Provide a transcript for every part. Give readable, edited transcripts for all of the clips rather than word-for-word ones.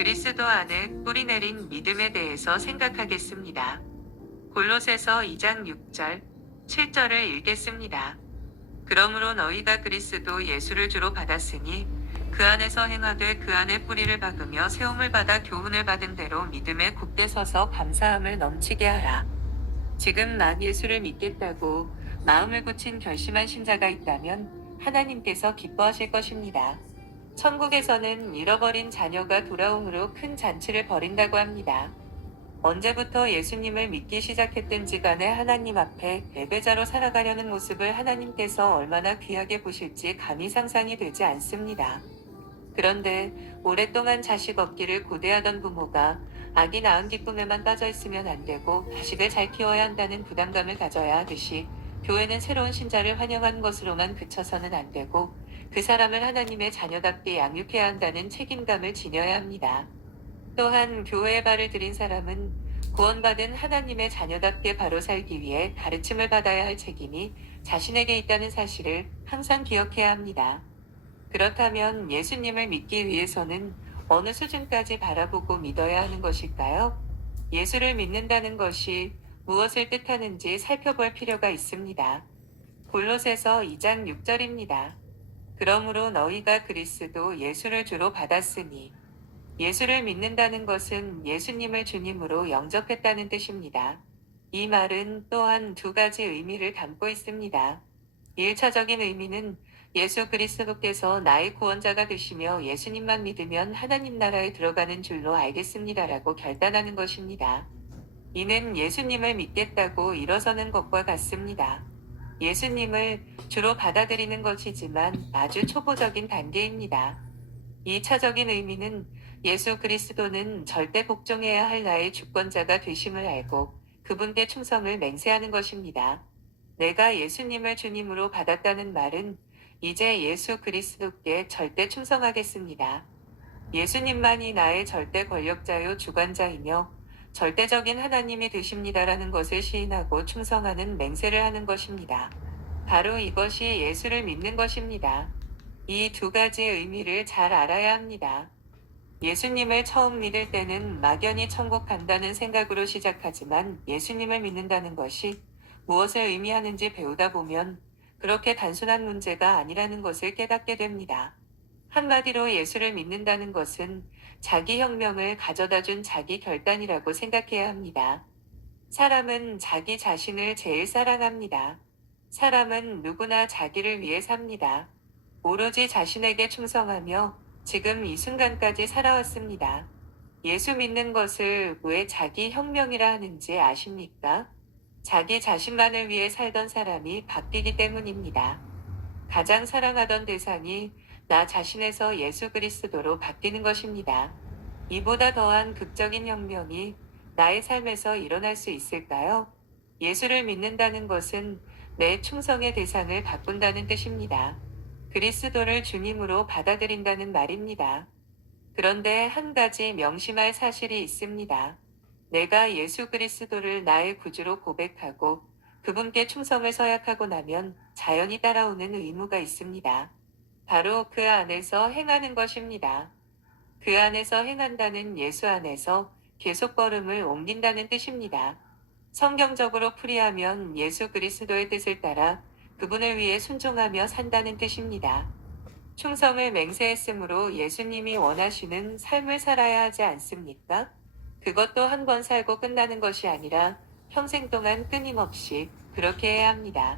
그리스도 안에 뿌리내린 믿음에 대해서 생각하겠습니다. 골로새서 2장 6절, 7절을 읽겠습니다. 그러므로 너희가 그리스도 예수를 주로 받았으니 그 안에서 행하되 그 안에 뿌리를 박으며 세움을 받아 교훈을 받은 대로 믿음에 굳게 서서 감사함을 넘치게 하라. 지금 난 예수를 믿겠다고 마음을 굳힌 결심한 신자가 있다면 하나님께서 기뻐하실 것입니다. 천국에서는 잃어버린 자녀가 돌아옴으로 큰 잔치를 벌인다고 합니다. 언제부터 예수님을 믿기 시작했든지 간에 하나님 앞에 예배자로 살아가려는 모습을 하나님께서 얼마나 귀하게 보실지 감히 상상이 되지 않습니다. 그런데 오랫동안 자식 얻기를 고대하던 부모가 아기 낳은 기쁨에만 빠져 있으면 안 되고 자식을 잘 키워야 한다는 부담감을 가져야 하듯이 교회는 새로운 신자를 환영하는 것으로만 그쳐서는 안 되고 그 사람을 하나님의 자녀답게 양육해야 한다는 책임감을 지녀야 합니다. 또한 교회에 발을 들인 사람은 구원받은 하나님의 자녀답게 바로 살기 위해 가르침을 받아야 할 책임이 자신에게 있다는 사실을 항상 기억해야 합니다. 그렇다면 예수님을 믿기 위해서는 어느 수준까지 바라보고 믿어야 하는 것일까요? 예수를 믿는다는 것이 무엇을 뜻하는지 살펴볼 필요가 있습니다. 골로새서 2장 6절입니다. 그러므로 너희가 그리스도 예수를 주로 받았으니 예수를 믿는다는 것은 예수님을 주님으로 영접했다는 뜻입니다. 이 말은 또한 두 가지 의미를 담고 있습니다. 1차적인 의미는 예수 그리스도께서 나의 구원자가 되시며 예수님만 믿으면 하나님 나라에 들어가는 줄로 알겠습니다라고 결단하는 것입니다. 이는 예수님을 믿겠다고 일어서는 것과 같습니다. 예수님을 주로 받아들이는 것이지만 아주 초보적인 단계입니다. 2차적인 의미는 예수 그리스도는 절대 복종해야 할 나의 주권자가 되심을 알고 그분께 충성을 맹세하는 것입니다. 내가 예수님을 주님으로 받았다는 말은 이제 예수 그리스도께 절대 충성하겠습니다. 예수님만이 나의 절대 권력자요 주관자이며 절대적인 하나님이 되십니다라는 것을 시인하고 충성하는 맹세를 하는 것입니다. 바로 이것이 예수를 믿는 것입니다. 이 두 가지의 의미를 잘 알아야 합니다. 예수님을 처음 믿을 때는 막연히 천국 간다는 생각으로 시작하지만 예수님을 믿는다는 것이 무엇을 의미하는지 배우다 보면 그렇게 단순한 문제가 아니라는 것을 깨닫게 됩니다. 한마디로 예수를 믿는다는 것은 자기 혁명을 가져다 준 자기 결단이라고 생각해야 합니다. 사람은 자기 자신을 제일 사랑합니다. 사람은 누구나 자기를 위해 삽니다. 오로지 자신에게 충성하며 지금 이 순간까지 살아왔습니다. 예수 믿는 것을 왜 자기 혁명이라 하는지 아십니까? 자기 자신만을 위해 살던 사람이 바뀌기 때문입니다. 가장 사랑하던 대상이 나 자신에서 예수 그리스도로 바뀌는 것입니다. 이보다 더한 극적인 혁명이 나의 삶에서 일어날 수 있을까요? 예수를 믿는다는 것은 내 충성의 대상을 바꾼다는 뜻입니다. 그리스도를 주님으로 받아들인다는 말입니다. 그런데 한 가지 명심할 사실이 있습니다. 내가 예수 그리스도를 나의 구주로 고백하고 그분께 충성을 서약하고 나면 자연히 따라오는 의무가 있습니다. 바로 그 안에서 행하는 것입니다. 그 안에서 행한다는 예수 안에서 계속 걸음을 옮긴다는 뜻입니다. 성경적으로 풀이하면 예수 그리스도의 뜻을 따라 그분을 위해 순종하며 산다는 뜻입니다. 충성을 맹세했으므로 예수님이 원하시는 삶을 살아야 하지 않습니까? 그것도 한 번 살고 끝나는 것이 아니라 평생 동안 끊임없이 그렇게 해야 합니다.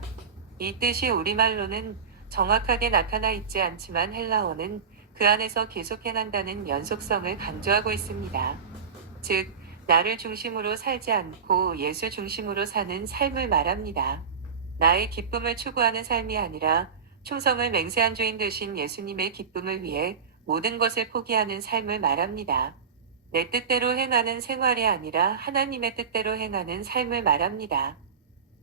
이 뜻이 우리말로는 정확하게 나타나 있지 않지만 헬라어는 그 안에서 계속 행한다는 연속성을 강조하고 있습니다. 즉, 나를 중심으로 살지 않고 예수 중심으로 사는 삶을 말합니다. 나의 기쁨을 추구하는 삶이 아니라 충성을 맹세한 주인 되신 예수님의 기쁨을 위해 모든 것을 포기하는 삶을 말합니다. 내 뜻대로 행하는 생활이 아니라 하나님의 뜻대로 행하는 삶을 말합니다.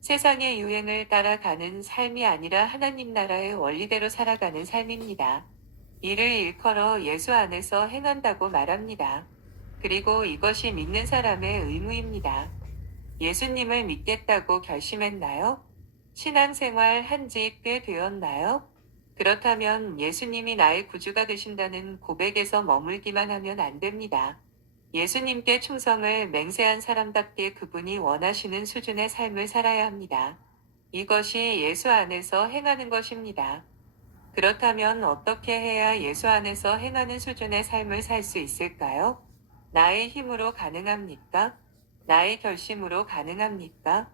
세상의 유행을 따라가는 삶이 아니라 하나님 나라의 원리대로 살아가는 삶입니다. 이를 일컬어 예수 안에서 행한다고 말합니다. 그리고 이것이 믿는 사람의 의무입니다. 예수님을 믿겠다고 결심했나요? 신앙생활 한지 꽤 되었나요? 그렇다면 예수님이 나의 구주가 되신다는 고백에서 머물기만 하면 안 됩니다. 예수님께 충성을 맹세한 사람답게 그분이 원하시는 수준의 삶을 살아야 합니다. 이것이 예수 안에서 행하는 것입니다. 그렇다면 어떻게 해야 예수 안에서 행하는 수준의 삶을 살 수 있을까요? 나의 힘으로 가능합니까? 나의 결심으로 가능합니까?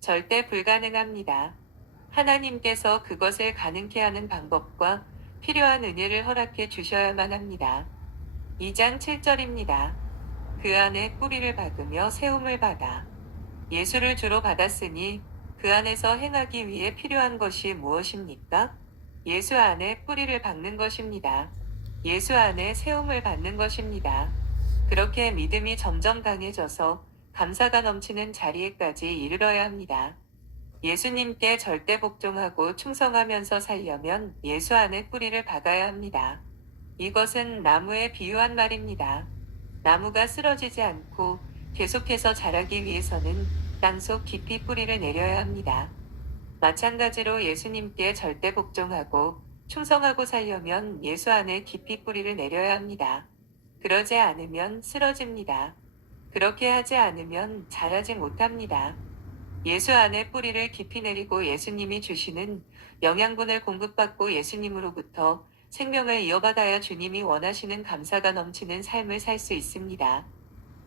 절대 불가능합니다. 하나님께서 그것을 가능케 하는 방법과 필요한 은혜를 허락해 주셔야만 합니다. 2장 7절입니다. 그 안에 뿌리를 박으며 세움을 받아 예수를 주로 받았으니 그 안에서 행하기 위해 필요한 것이 무엇입니까? 예수 안에 뿌리를 박는 것입니다. 예수 안에 세움을 받는 것입니다. 그렇게 믿음이 점점 강해져서 감사가 넘치는 자리에까지 이르러야 합니다. 예수님께 절대 복종하고 충성하면서 살려면 예수 안에 뿌리를 박아야 합니다. 이것은 나무에 비유한 말입니다. 나무가 쓰러지지 않고 계속해서 자라기 위해서는 땅속 깊이 뿌리를 내려야 합니다. 마찬가지로 예수님께 절대 복종하고 충성하고 살려면 예수 안에 깊이 뿌리를 내려야 합니다. 그러지 않으면 쓰러집니다. 그렇게 하지 않으면 자라지 못합니다. 예수 안에 뿌리를 깊이 내리고 예수님이 주시는 영양분을 공급받고 예수님으로부터 생명을 이어받아야 주님이 원하시는 감사가 넘치는 삶을 살 수 있습니다.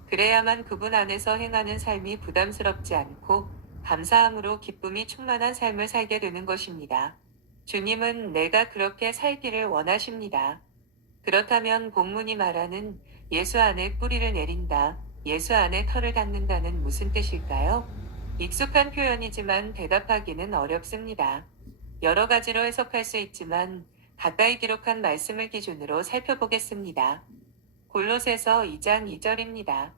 그래야만 그분 안에서 행하는 삶이 부담스럽지 않고 감사함으로 기쁨이 충만한 삶을 살게 되는 것입니다. 주님은 내가 그렇게 살기를 원하십니다. 그렇다면 본문이 말하는 예수 안에 뿌리를 내린다, 예수 안에 털을 닦는다는 무슨 뜻일까요? 익숙한 표현이지만 대답하기는 어렵습니다. 여러 가지로 해석할 수 있지만 가까이 기록한 말씀을 기준으로 살펴보겠습니다. 골로새서 2장 2절입니다.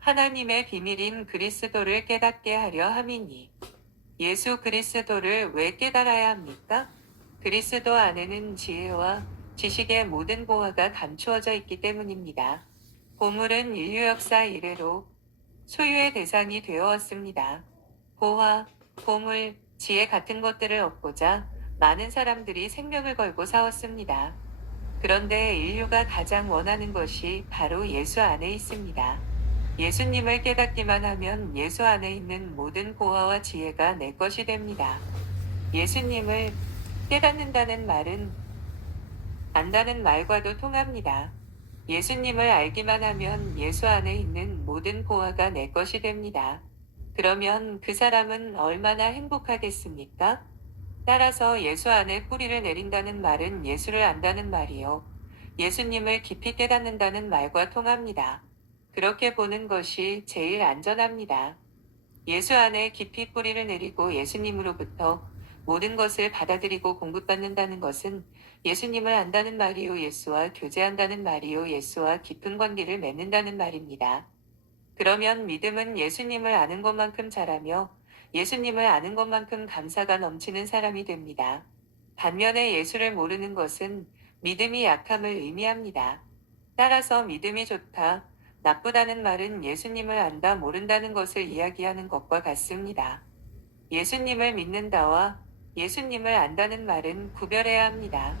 하나님의 비밀인 그리스도를 깨닫게 하려 함이니. 예수 그리스도를 왜 깨달아야 합니까? 그리스도 안에는 지혜와 지식의 모든 보화가 감추어져 있기 때문입니다. 보물은 인류 역사 이래로 소유의 대상이 되어왔습니다. 보화, 보물, 지혜 같은 것들을 얻고자 많은 사람들이 생명을 걸고 싸웠습니다. 그런데 인류가 가장 원하는 것이 바로 예수 안에 있습니다. 예수님을 깨닫기만 하면 예수 안에 있는 모든 보화와 지혜가 내 것이 됩니다. 예수님을 깨닫는다는 말은 안다는 말과도 통합니다. 예수님을 알기만 하면 예수 안에 있는 모든 보화가 내 것이 됩니다. 그러면 그 사람은 얼마나 행복하겠습니까? 따라서 예수 안에 뿌리를 내린다는 말은 예수를 안다는 말이요. 예수님을 깊이 깨닫는다는 말과 통합니다. 그렇게 보는 것이 제일 안전합니다. 예수 안에 깊이 뿌리를 내리고 예수님으로부터 모든 것을 받아들이고 공급받는다는 것은 예수님을 안다는 말이요, 예수와 교제한다는 말이요, 예수와 깊은 관계를 맺는다는 말입니다. 그러면 믿음은 예수님을 아는 것만큼 자라며 예수님을 아는 것만큼 감사가 넘치는 사람이 됩니다. 반면에 예수를 모르는 것은 믿음이 약함을 의미합니다. 따라서 믿음이 좋다, 나쁘다는 말은 예수님을 안다, 모른다는 것을 이야기하는 것과 같습니다. 예수님을 믿는다와 예수님을 안다는 말은 구별해야 합니다.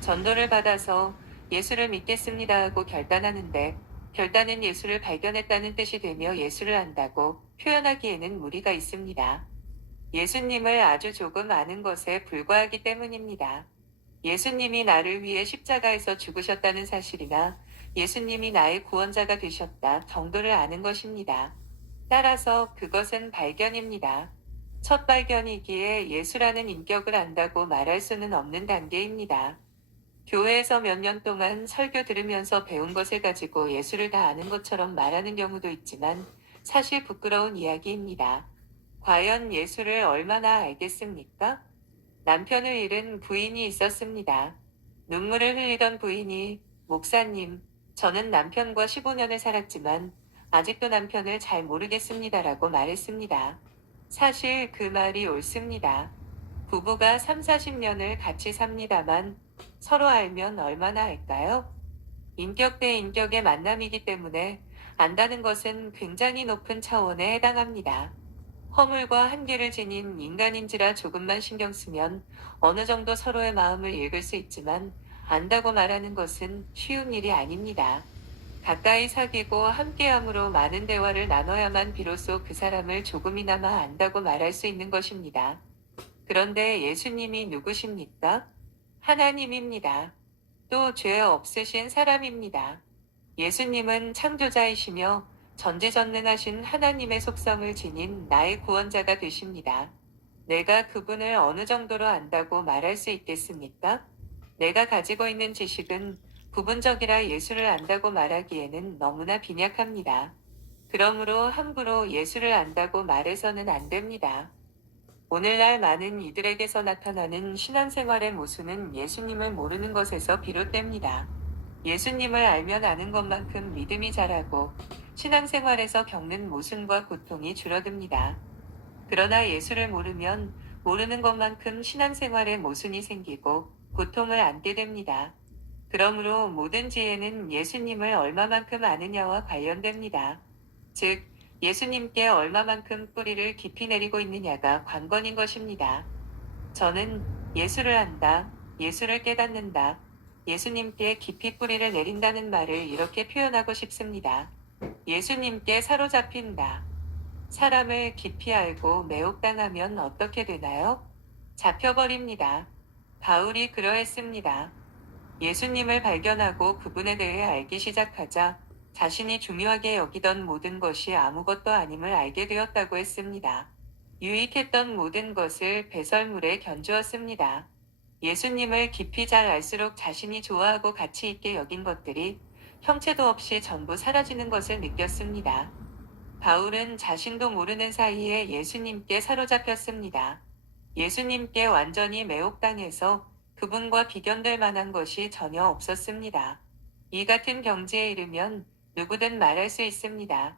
전도를 받아서 예수를 믿겠습니다 하고 결단하는데 결단은 예수를 발견했다는 뜻이 되며 예수를 안다고 표현하기에는 무리가 있습니다. 예수님을 아주 조금 아는 것에 불과하기 때문입니다. 예수님이 나를 위해 십자가에서 죽으셨다는 사실이나 예수님이 나의 구원자가 되셨다 정도를 아는 것입니다. 따라서 그것은 발견입니다. 첫 발견이기에 예수라는 인격을 안다고 말할 수는 없는 단계입니다. 교회에서 몇 년 동안 설교 들으면서 배운 것을 가지고 예수를 다 아는 것처럼 말하는 경우도 있지만 사실 부끄러운 이야기입니다. 과연 예수를 얼마나 알겠습니까? 남편을 잃은 부인이 있었습니다. 눈물을 흘리던 부인이 목사님, 저는 남편과 15년을 살았지만 아직도 남편을 잘 모르겠습니다라고 말했습니다. 사실 그 말이 옳습니다. 부부가 3, 40년을 같이 삽니다만 서로 알면 얼마나 알까요? 인격 대 인격의 만남이기 때문에 안다는 것은 굉장히 높은 차원에 해당합니다. 허물과 한계를 지닌 인간인지라 조금만 신경 쓰면 어느 정도 서로의 마음을 읽을 수 있지만 안다고 말하는 것은 쉬운 일이 아닙니다. 가까이 사귀고 함께함으로 많은 대화를 나눠야만 비로소 그 사람을 조금이나마 안다고 말할 수 있는 것입니다. 그런데 예수님이 누구십니까? 하나님입니다. 또 죄 없으신 사람입니다. 예수님은 창조자이시며 전지전능하신 하나님의 속성을 지닌 나의 구원자가 되십니다. 내가 그분을 어느 정도로 안다고 말할 수 있겠습니까? 내가 가지고 있는 지식은 부분적이라 예수를 안다고 말하기에는 너무나 빈약합니다. 그러므로 함부로 예수를 안다고 말해서는 안 됩니다. 오늘날 많은 이들에게서 나타나는 신앙생활의 모순은 예수님을 모르는 것에서 비롯됩니다. 예수님을 알면 아는 것만큼 믿음이 자라고 신앙생활에서 겪는 모순과 고통이 줄어듭니다. 그러나 예수를 모르면 모르는 것만큼 신앙생활에 모순이 생기고 고통을 안게 됩니다. 그러므로 모든 지혜는 예수님을 얼마만큼 아느냐와 관련됩니다. 즉, 예수님께 얼마만큼 뿌리를 깊이 내리고 있느냐가 관건인 것입니다. 저는 예수를 안다, 예수를 깨닫는다, 예수님께 깊이 뿌리를 내린다는 말을 이렇게 표현하고 싶습니다. 예수님께 사로잡힌다. 사람을 깊이 알고 매혹당하면 어떻게 되나요? 잡혀버립니다. 바울이 그러했습니다. 예수님을 발견하고 그분에 대해 알기 시작하자 자신이 중요하게 여기던 모든 것이 아무것도 아님을 알게 되었다고 했습니다. 유익했던 모든 것을 배설물에 견주었습니다. 예수님을 깊이 잘 알수록 자신이 좋아하고 가치 있게 여긴 것들이 형체도 없이 전부 사라지는 것을 느꼈습니다. 바울은 자신도 모르는 사이에 예수님께 사로잡혔습니다. 예수님께 완전히 매혹당해서 그분과 비견될 만한 것이 전혀 없었습니다. 이 같은 경지에 이르면 누구든 말할 수 있습니다.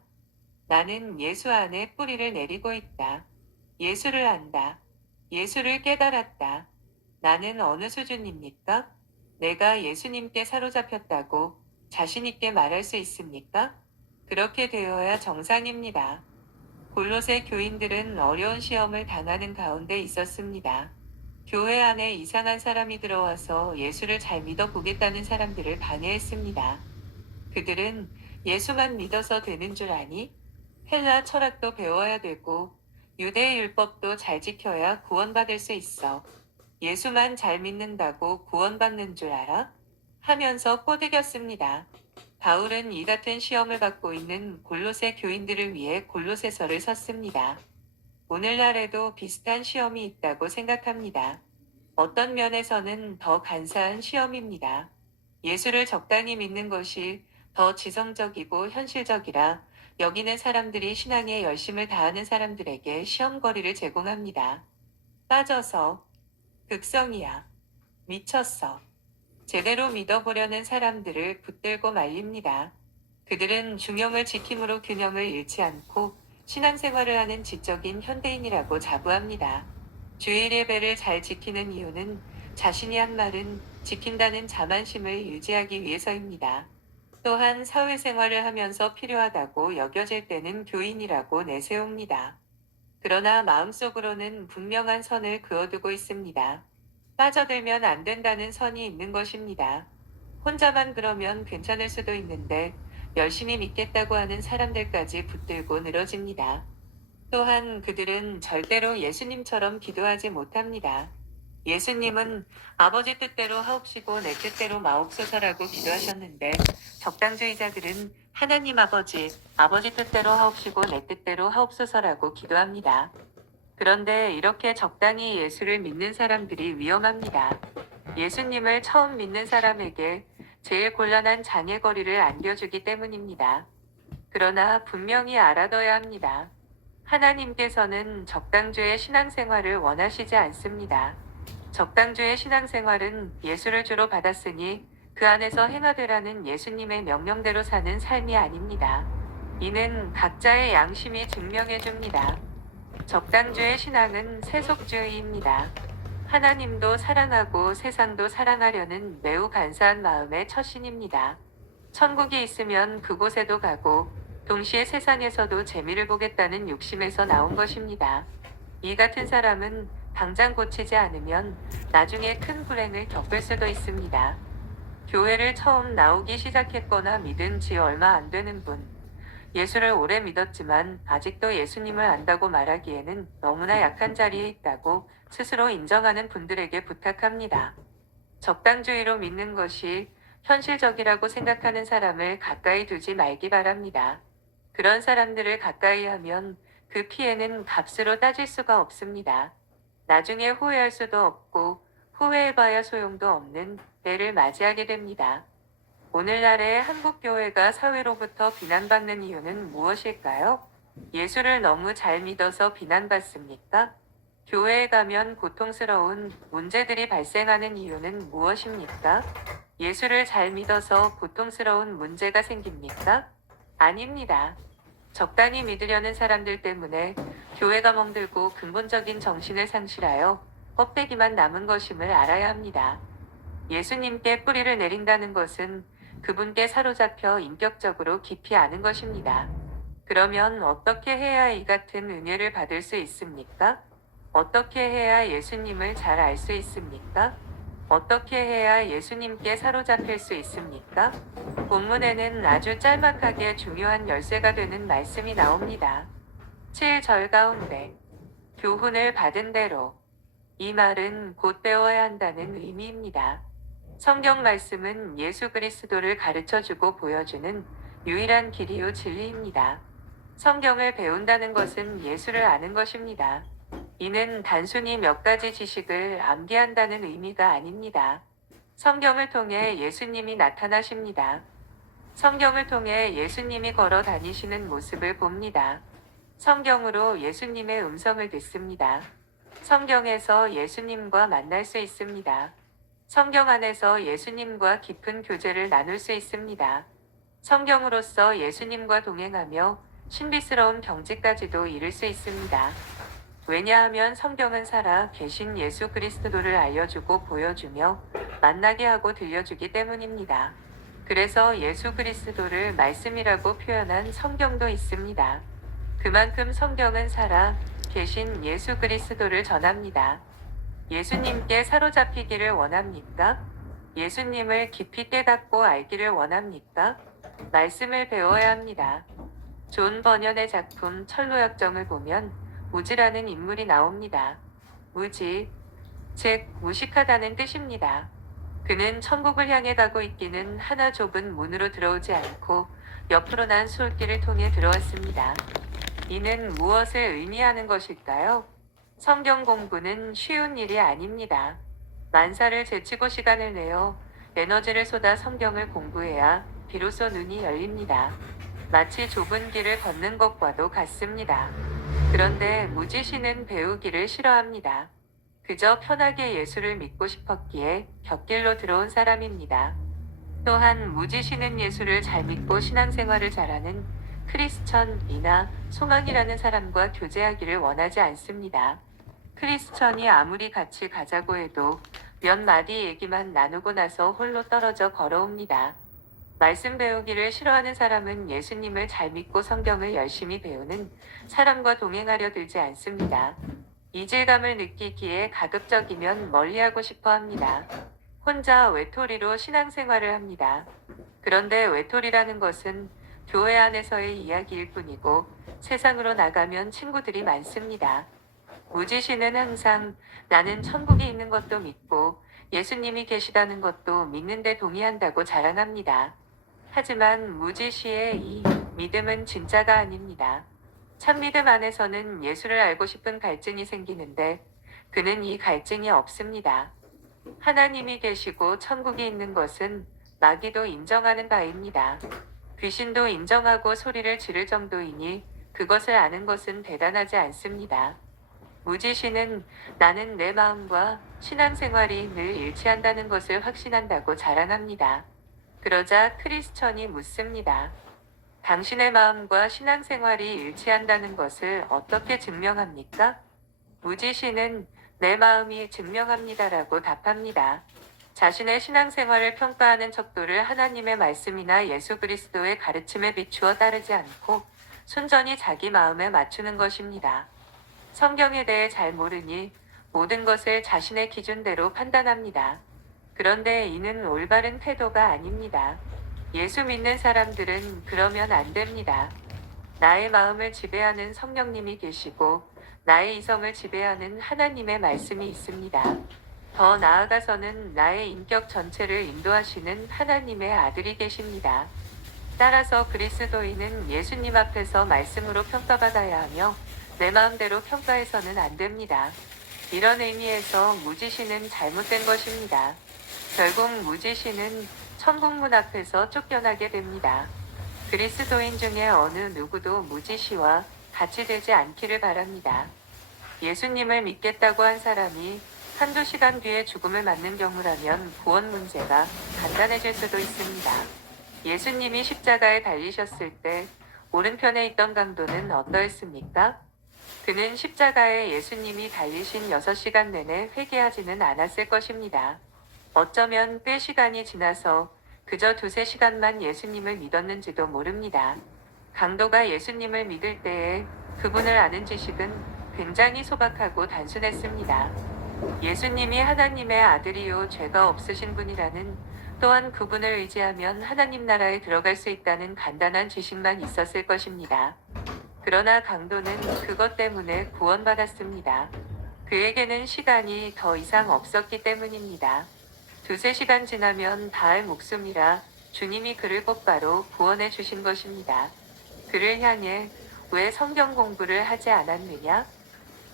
나는 예수 안에 뿌리를 내리고 있다. 예수를 안다. 예수를 깨달았다. 나는 어느 수준입니까? 내가 예수님께 사로잡혔다고 자신있게 말할 수 있습니까? 그렇게 되어야 정상입니다. 골로새 교인들은 어려운 시험을 당하는 가운데 있었습니다. 교회 안에 이상한 사람이 들어와서 예수를 잘 믿어보겠다는 사람들을 방해했습니다. 그들은 예수만 믿어서 되는 줄 아니? 헬라 철학도 배워야 되고 유대 율법도 잘 지켜야 구원받을 수 있어. 예수만 잘 믿는다고 구원받는 줄 알아? 하면서 꼬드겼습니다. 바울은 이 같은 시험을 받고 있는 골로새 교인들을 위해 골로새서를 썼습니다. 오늘날에도 비슷한 시험이 있다고 생각합니다. 어떤 면에서는 더 간사한 시험입니다. 예수를 적당히 믿는 것이 더 지성적이고 현실적이라 여기는 사람들이 신앙에 열심을 다하는 사람들에게 시험거리를 제공합니다. 빠져서, 극성이야, 미쳤어. 제대로 믿어보려는 사람들을 붙들고 말립니다. 그들은 중용을 지킴으로 균형을 잃지 않고 신앙생활을 하는 지적인 현대인이라고 자부합니다. 주일 예배를 잘 지키는 이유는 자신이 한 말은 지킨다는 자만심을 유지하기 위해서입니다. 또한 사회생활을 하면서 필요하다고 여겨질 때는 교인이라고 내세웁니다. 그러나 마음속으로는 분명한 선을 그어두고 있습니다. 빠져들면 안 된다는 선이 있는 것입니다. 혼자만 그러면 괜찮을 수도 있는데 열심히 믿겠다고 하는 사람들까지 붙들고 늘어집니다. 또한 그들은 절대로 예수님처럼 기도하지 못합니다. 예수님은 아버지 뜻대로 하옵시고 내 뜻대로 마옵소서라고 기도하셨는데 적당주의자들은 하나님 아버지, 아버지 뜻대로 하옵시고 내 뜻대로 하옵소서라고 기도합니다. 그런데 이렇게 적당히 예수를 믿는 사람들이 위험합니다. 예수님을 처음 믿는 사람에게 제일 곤란한 장애거리를 안겨주기 때문입니다. 그러나 분명히 알아둬야 합니다. 하나님께서는 적당주의 신앙생활을 원하시지 않습니다. 적당주의 신앙생활은 예수를 주로 받았으니 그 안에서 행하되라는 예수님의 명령대로 사는 삶이 아닙니다. 이는 각자의 양심이 증명해 줍니다. 적당주의 신앙은 세속주의입니다. 하나님도 사랑하고 세상도 사랑하려는 매우 간사한 마음의 처신입니다. 천국이 있으면 그곳에도 가고 동시에 세상에서도 재미를 보겠다는 욕심에서 나온 것입니다. 이 같은 사람은 당장 고치지 않으면 나중에 큰 불행을 겪을 수도 있습니다. 교회를 처음 나오기 시작했거나 믿은 지 얼마 안 되는 분, 예수를 오래 믿었지만 아직도 예수님을 안다고 말하기에는 너무나 약한 자리에 있다고 스스로 인정하는 분들에게 부탁합니다. 적당주의로 믿는 것이 현실적이라고 생각하는 사람을 가까이 두지 말기 바랍니다. 그런 사람들을 가까이 하면 그 피해는 값으로 따질 수가 없습니다. 나중에 후회할 수도 없고 후회해봐야 소용도 없는 때를 맞이하게 됩니다. 오늘날의 한국교회가 사회로부터 비난받는 이유는 무엇일까요? 예수를 너무 잘 믿어서 비난받습니까? 교회에 가면 고통스러운 문제들이 발생하는 이유는 무엇입니까? 예수를 잘 믿어서 고통스러운 문제가 생깁니까? 아닙니다. 적당히 믿으려는 사람들 때문에 교회가 멍들고 근본적인 정신을 상실하여 껍데기만 남은 것임을 알아야 합니다. 예수님께 뿌리를 내린다는 것은 그분께 사로잡혀 인격적으로 깊이 아는 것입니다. 그러면 어떻게 해야 이 같은 은혜를 받을 수 있습니까? 어떻게 해야 예수님을 잘 알 수 있습니까? 어떻게 해야 예수님께 사로잡힐 수 있습니까? 본문에는 아주 짤막하게 중요한 열쇠가 되는 말씀이 나옵니다. 7절 가운데 교훈을 받은 대로, 이 말은 곧 배워야 한다는 의미입니다. 성경 말씀은 예수 그리스도를 가르쳐주고 보여주는 유일한 길이요 진리입니다. 성경을 배운다는 것은 예수를 아는 것입니다. 이는 단순히 몇 가지 지식을 암기한다는 의미가 아닙니다. 성경을 통해 예수님이 나타나십니다. 성경을 통해 예수님이 걸어 다니시는 모습을 봅니다. 성경으로 예수님의 음성을 듣습니다. 성경에서 예수님과 만날 수 있습니다. 성경 안에서 예수님과 깊은 교제를 나눌 수 있습니다. 성경으로서 예수님과 동행하며 신비스러운 경지까지도 이룰 수 있습니다. 왜냐하면 성경은 살아 계신 예수 그리스도를 알려주고 보여주며 만나게 하고 들려주기 때문입니다. 그래서 예수 그리스도를 말씀이라고 표현한 성경도 있습니다. 그만큼 성경은 살아 계신 예수 그리스도를 전합니다. 예수님께 사로잡히기를 원합니까? 예수님을 깊이 깨닫고 알기를 원합니까? 말씀을 배워야 합니다. 존 버년의 작품 철로역정을 보면 무지라는 인물이 나옵니다. 무지, 즉 무식하다는 뜻입니다. 그는 천국을 향해 가고 있기는 하나 좁은 문으로 들어오지 않고 옆으로 난 솔길을 통해 들어왔습니다. 이는 무엇을 의미하는 것일까요? 성경 공부는 쉬운 일이 아닙니다. 만사를 제치고 시간을 내어 에너지를 쏟아 성경을 공부해야 비로소 눈이 열립니다. 마치 좁은 길을 걷는 것과도 같습니다. 그런데 무지씨는 배우기를 싫어합니다. 그저 편하게 예수를 믿고 싶었기에 곁길로 들어온 사람입니다. 또한 무지씨는 예수를 잘 믿고 신앙생활을 잘하는 크리스천이나 소망이라는 사람과 교제하기를 원하지 않습니다. 크리스천이 아무리 같이 가자고 해도 몇 마디 얘기만 나누고 나서 홀로 떨어져 걸어옵니다. 말씀 배우기를 싫어하는 사람은 예수님을 잘 믿고 성경을 열심히 배우는 사람과 동행하려 들지 않습니다. 이질감을 느끼기에 가급적이면 멀리하고 싶어 합니다. 혼자 외톨이로 신앙생활을 합니다. 그런데 외톨이라는 것은 교회 안에서의 이야기일 뿐이고 세상으로 나가면 친구들이 많습니다. 무지씨는 항상 나는 천국이 있는 것도 믿고 예수님이 계시다는 것도 믿는데 동의한다고 자랑합니다. 하지만 무지씨의 이 믿음은 진짜가 아닙니다. 참믿음 안에서는 예수를 알고 싶은 갈증이 생기는데 그는 이 갈증이 없습니다. 하나님이 계시고 천국이 있는 것은 마귀도 인정하는 바입니다. 귀신도 인정하고 소리를 지를 정도이니 그것을 아는 것은 대단하지 않습니다. 무지씨는 나는 내 마음과 신앙생활이 늘 일치한다는 것을 확신한다고 자랑합니다. 그러자 크리스천이 묻습니다. 당신의 마음과 신앙생활이 일치한다는 것을 어떻게 증명합니까? 무지씨는 내 마음이 증명합니다라고 답합니다. 자신의 신앙생활을 평가하는 척도를 하나님의 말씀이나 예수 그리스도의 가르침에 비추어 따르지 않고 순전히 자기 마음에 맞추는 것입니다. 성경에 대해 잘 모르니 모든 것을 자신의 기준대로 판단합니다. 그런데 이는 올바른 태도가 아닙니다. 예수 믿는 사람들은 그러면 안 됩니다. 나의 마음을 지배하는 성령님이 계시고 나의 이성을 지배하는 하나님의 말씀이 있습니다. 더 나아가서는 나의 인격 전체를 인도하시는 하나님의 아들이 계십니다. 따라서 그리스도인은 예수님 앞에서 말씀으로 평가받아야 하며 내 마음대로 평가해서는 안 됩니다. 이런 의미에서 무지시는 잘못된 것입니다. 결국 무지시는 천국문 앞에서 쫓겨나게 됩니다. 그리스도인 중에 어느 누구도 무지시와 같이 되지 않기를 바랍니다. 예수님을 믿겠다고 한 사람이 한두 시간 뒤에 죽음을 맞는 경우라면 구원 문제가 간단해질 수도 있습니다. 예수님이 십자가에 달리셨을 때 오른편에 있던 강도는 어떠했습니까? 그는 십자가에 예수님이 달리신 6시간 내내 회개하지는 않았을 것입니다. 어쩌면 꽤 시간이 지나서 그저 2~3시간만 예수님을 믿었는지도 모릅니다. 강도가 예수님을 믿을 때에 그분을 아는 지식은 굉장히 소박하고 단순했습니다. 예수님이 하나님의 아들이요 죄가 없으신 분이라는, 또한 그분을 의지하면 하나님 나라에 들어갈 수 있다는 간단한 지식만 있었을 것입니다. 그러나 강도는 그것 때문에 구원받았습니다. 그에게는 시간이 더 이상 없었기 때문입니다. 2~3시간 지나면 다할 목숨이라 주님이 그를 곧바로 구원해 주신 것입니다. 그를 향해 왜 성경 공부를 하지 않았느냐?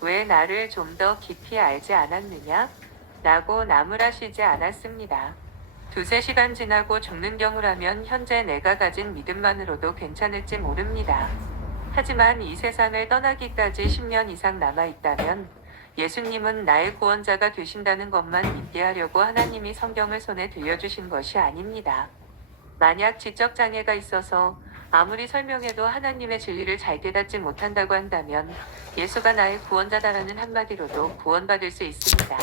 왜 나를 좀 더 깊이 알지 않았느냐? 라고 나무라시지 않았습니다. 2~3시간 지나고 죽는 경우라면 현재 내가 가진 믿음만으로도 괜찮을지 모릅니다. 하지만 이 세상을 떠나기까지 10년 이상 남아있다면 예수님은 나의 구원자가 되신다는 것만 믿게 하려고 하나님이 성경을 손에 들려주신 것이 아닙니다. 만약 지적장애가 있어서 아무리 설명해도 하나님의 진리를 잘 깨닫지 못한다고 한다면 예수가 나의 구원자다라는 한마디로도 구원받을 수 있습니다.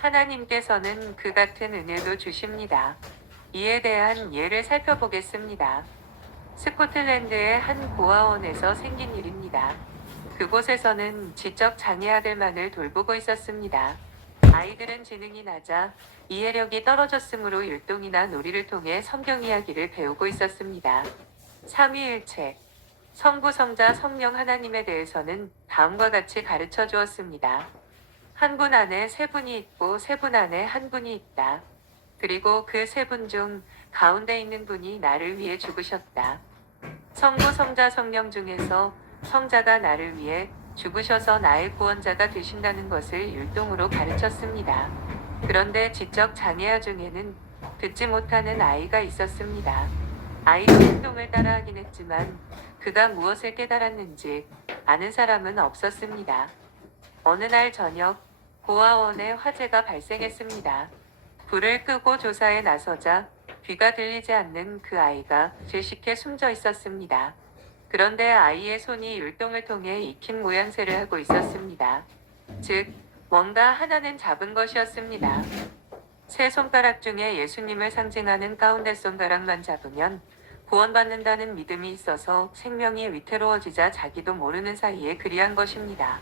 하나님께서는 그 같은 은혜도 주십니다. 이에 대한 예를 살펴보겠습니다. 스코틀랜드의 한 고아원에서 생긴 일입니다. 그곳에서는 지적 장애 아들만을 돌보고 있었습니다. 아이들은 지능이 낮아 이해력이 떨어졌으므로 율동이나 놀이를 통해 성경 이야기를 배우고 있었습니다. 삼위일체, 성부, 성자, 성령 하나님에 대해서는 다음과 같이 가르쳐 주었습니다. 한 분 안에 3분이 있고 3분 안에 한 분이 있다. 그리고 그 3분 중 가운데 있는 분이 나를 위해 죽으셨다. 성부, 성자, 성령 중에서 성자가 나를 위해 죽으셔서 나의 구원자가 되신다는 것을 율동으로 가르쳤습니다. 그런데 지적 장애아 중에는 듣지 못하는 아이가 있었습니다. 아이는 행동을 따라하긴 했지만 그가 무엇을 깨달았는지 아는 사람은 없었습니다. 어느 날 저녁 고아원에 화재가 발생했습니다. 불을 끄고 조사에 나서자 귀가 들리지 않는 그 아이가 질식해 숨져 있었습니다. 그런데 아이의 손이 율동을 통해 익힌 모양새를 하고 있었습니다. 즉, 뭔가 하나는 잡은 것이었습니다. 3손가락 중에 예수님을 상징하는 가운데 손가락만 잡으면 구원받는다는 믿음이 있어서 생명이 위태로워지자 자기도 모르는 사이에 그리한 것입니다.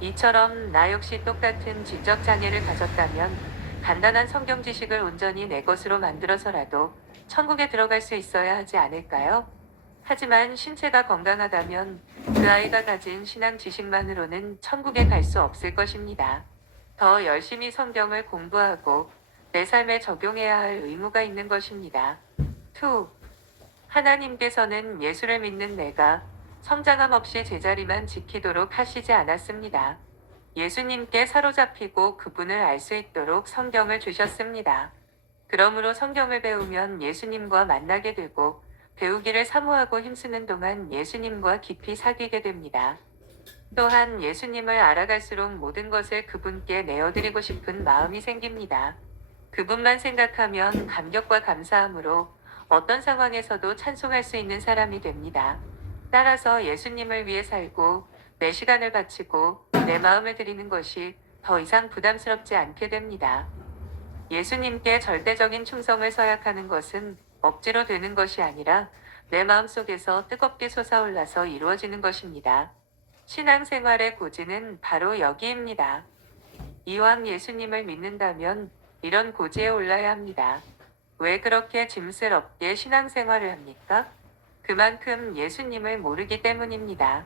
이처럼 나 역시 똑같은 지적 장애를 가졌다면 간단한 성경 지식을 온전히 내 것으로 만들어서라도 천국에 들어갈 수 있어야 하지 않을까요? 하지만 신체가 건강하다면 그 아이가 가진 신앙 지식만으로는 천국에 갈 수 없을 것입니다. 더 열심히 성경을 공부하고 내 삶에 적용해야 할 의무가 있는 것입니다. 2. 하나님께서는 예수를 믿는 내가 성장함 없이 제자리만 지키도록 하시지 않았습니다. 예수님께 사로잡히고 그분을 알 수 있도록 성경을 주셨습니다. 그러므로 성경을 배우면 예수님과 만나게 되고 배우기를 사모하고 힘쓰는 동안 예수님과 깊이 사귀게 됩니다. 또한 예수님을 알아갈수록 모든 것을 그분께 내어드리고 싶은 마음이 생깁니다. 그분만 생각하면 감격과 감사함으로 어떤 상황에서도 찬송할 수 있는 사람이 됩니다. 따라서 예수님을 위해 살고 내 시간을 바치고 내 마음을 드리는 것이 더 이상 부담스럽지 않게 됩니다. 예수님께 절대적인 충성을 서약하는 것은 억지로 되는 것이 아니라 내 마음속에서 뜨겁게 솟아올라서 이루어지는 것입니다. 신앙생활의 고지는 바로 여기입니다. 이왕 예수님을 믿는다면 이런 고지에 올라야 합니다. 왜 그렇게 짐스럽게 신앙생활을 합니까? 그만큼 예수님을 모르기 때문입니다.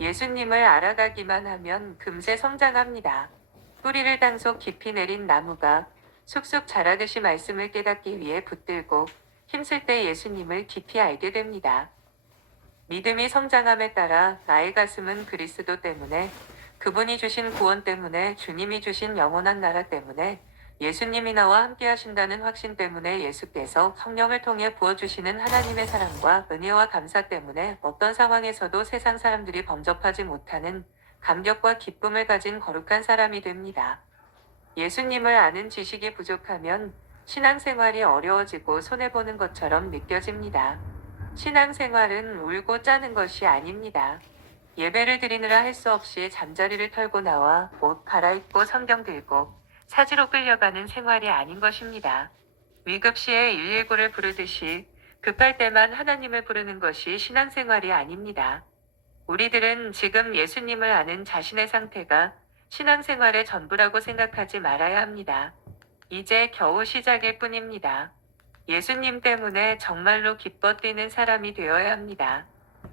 예수님을 알아가기만 하면 금세 성장합니다. 뿌리를 땅속 깊이 내린 나무가 쑥쑥 자라듯이 말씀을 깨닫기 위해 붙들고 힘쓸 때 예수님을 깊이 알게 됩니다. 믿음이 성장함에 따라 나의 가슴은 그리스도 때문에, 그분이 주신 구원 때문에, 주님이 주신 영원한 나라 때문에, 예수님이 나와 함께 하신다는 확신 때문에, 예수께서 성령을 통해 부어주시는 하나님의 사랑과 은혜와 감사 때문에 어떤 상황에서도 세상 사람들이 범접하지 못하는 감격과 기쁨을 가진 거룩한 사람이 됩니다. 예수님을 아는 지식이 부족하면 신앙생활이 어려워지고 손해보는 것처럼 느껴집니다. 신앙생활은 울고 짜는 것이 아닙니다. 예배를 드리느라 할 수 없이 잠자리를 털고 나와 옷 갈아입고 성경 들고 사지로 끌려가는 생활이 아닌 것입니다. 위급시에 119를 부르듯이 급할 때만 하나님을 부르는 것이 신앙생활이 아닙니다. 우리들은 지금 예수님을 아는 자신의 상태가 신앙생활의 전부라고 생각하지 말아야 합니다. 이제 겨우 시작일 뿐입니다. 예수님 때문에 정말로 기뻐 뛰는 사람이 되어야 합니다.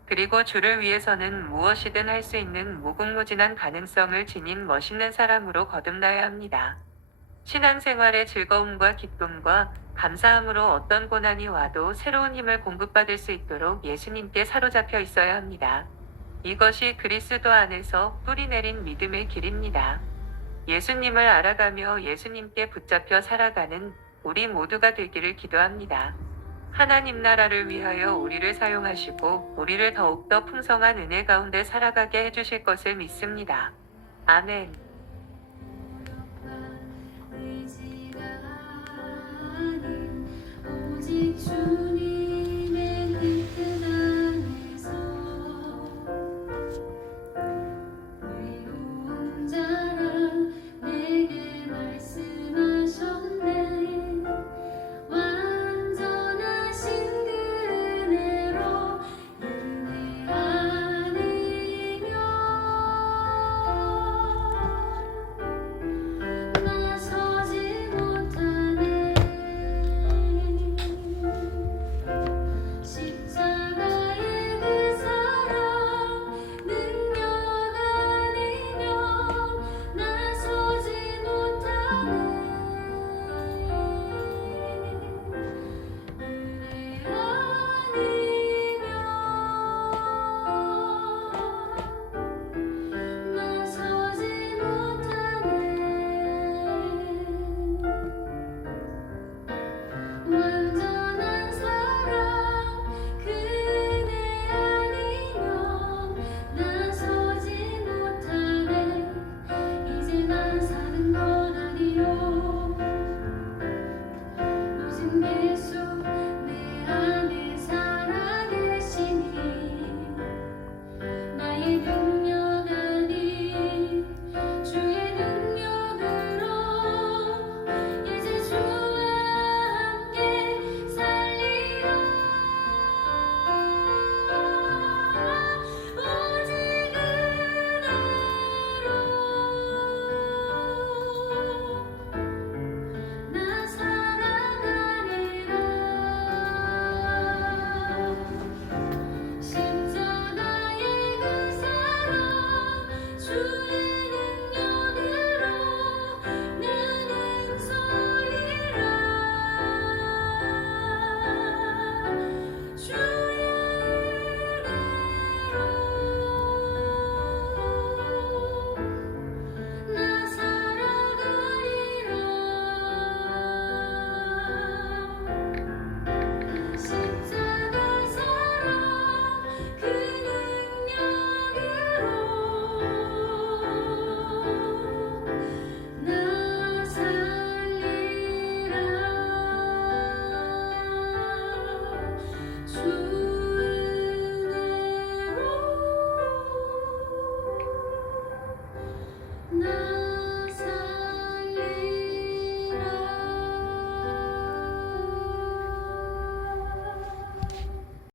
그리고 주를 위해서는 무엇이든 할 수 있는 무궁무진한 가능성을 지닌 멋있는 사람으로 거듭나야 합니다. 신앙생활의 즐거움과 기쁨과 감사함으로 어떤 고난이 와도 새로운 힘을 공급받을 수 있도록 예수님께 사로잡혀 있어야 합니다. 이것이 그리스도 안에서 뿌리 내린 믿음의 길입니다. 예수님을 알아가며 예수님께 붙잡혀 살아가는 우리 모두가 되기를 기도합니다. 하나님 나라를 위하여 우리를 사용하시고 우리를 더욱더 풍성한 은혜 가운데 살아가게 해주실 것을 믿습니다. 아멘.